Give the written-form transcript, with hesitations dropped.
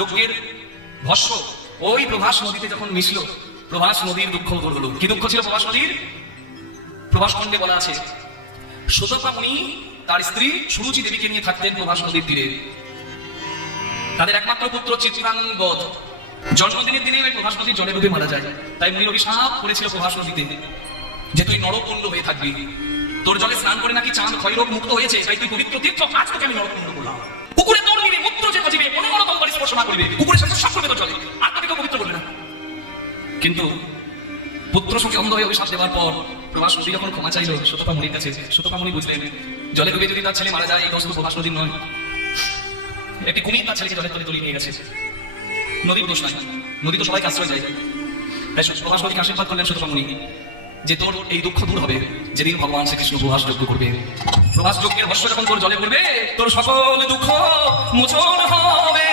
যজ্ঞের ভস্ম ওই প্রভাস নদীতে যখন মিশলো, প্রভাস নদীর দুঃখ দূর হলো। কি দুঃখ ছিল প্রভাস নদীর? প্রভাস খণ্ডে বলা আছে, শতপা মুনি তার স্ত্রী সুরুচি দেবীকে নিয়ে থাকতেন প্রভাস নদীর তীরে। তাদের একমাত্র পুত্র চিত্রাঙ্গদ জন্মদিনের দিনে ওই প্রভাস নদীর জলে ডুবে মারা যায়। তাই মুনির অভিশাপ করেছিল প্রভাস নদীতে যে তুই নরকুণ্ড হয়ে থাকবি, তোর জলে স্নান করে নাকি চাঁদ ক্ষয়রোগ মুক্ত হয়েছে, তাই তুই পবিত্র তীর্থ, আজ তোকে আমি নরকুণ্ড করলাম। কুকুরে তোর নিবে, মূত্র যে বাজিবে, কোনো মলতম্বর স্পর্শ না করিবে, কুকুরের সাথে সব করবে তোর জলে, আর তোকে কেউ পবিত্র করবে না। কিন্তু পুত্র শোকে অন্ধ হয়ে অভিশাপ দেওয়ার পর প্রভাস নদী যখন ক্ষমা চাইল শতপা মুনির কাছে, শতপা মুনি বুঝলেন জলে ডুবে যদি তার ছেলে মারা যায়, এই দোষ তো প্রভাস নদীর নয়, একটি কুমির তার ছেলেকে জলের তলে তুলে নিয়ে গেছে, নদীর দোষ নয়, নদী তো সবাইকে আশ্রয় দেয়। তাই প্রভাস নদীকে আশীর্বাদ করলেন শতপা মুনি যে তোর এই দুঃখ দূর হবে যেদিন ভগবান শ্রীকৃষ্ণ প্রভাস যজ্ঞ করবে। প্রভাস যজ্ঞের ভস্ম যখন তোর জলে পড়বে, তোর সকল দুঃখ মোচন হবে।